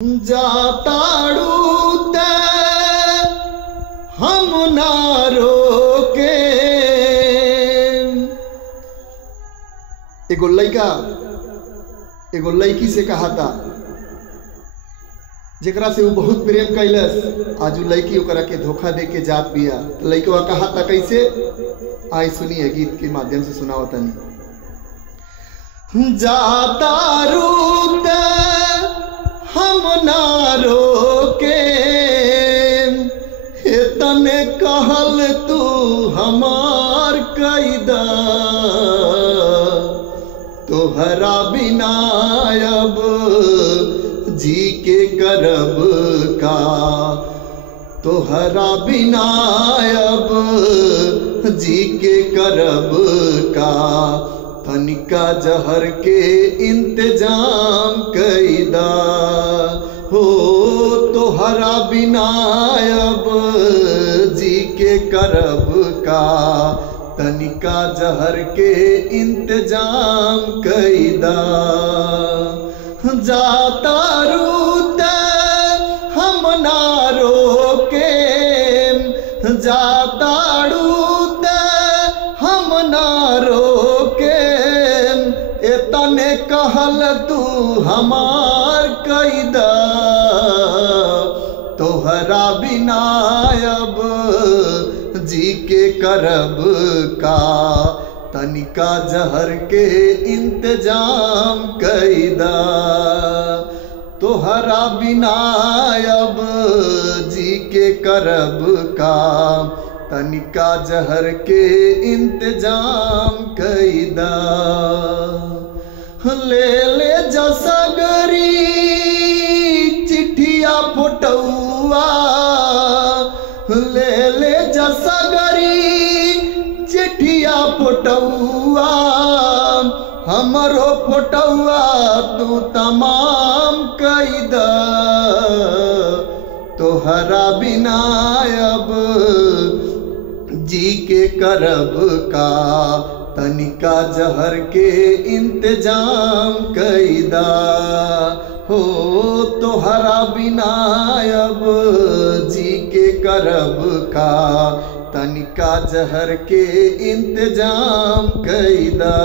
जाताड़ू ते हम ना रोके। एगो लड़का एगो लड़की से कहा था जेकरा से वो बहुत प्रेम कैलस। आज वो लड़की ओकरा के धोखा दे के जात बिया। तो लड़का कहा था कैसे, आई सुनिए गीत के माध्यम से सुनाओ तनी। जातारू ते हम ना रोके, तने कहल तू हमार कैदा, तोहरा बिना अब जी के करब का, तोहरा बिना अब जी के करब का, तनिका जहर के इंतजाम कैदा हो, तोहरा बिना अब जी के करब का, तनिका जहर के इंतजाम कैदा। जातारू ते हम ना रोके, जातारू ते हम ना रोके, तने कहल तू हमार कैदा, तोहरा बिना अब जी के करब का, तनिका जहर के इंतजाम कैदा, तोहरा बिना अब जी के करब का, तनिका जहर के इंतजाम कैदा। ले ले जसगरी चिट्ठिया फोटुआ, ले ले जसगरी चिट्ठिया फोटुआ, हमरो फोटुआ तू तमाम कैदा, तोहरा बिना अब जी के करब का, तनिका जहर के इंतजाम कैदा हो, तोहरा बिना अब जी के करब का, तनिका जहर के इंतजाम कैदा।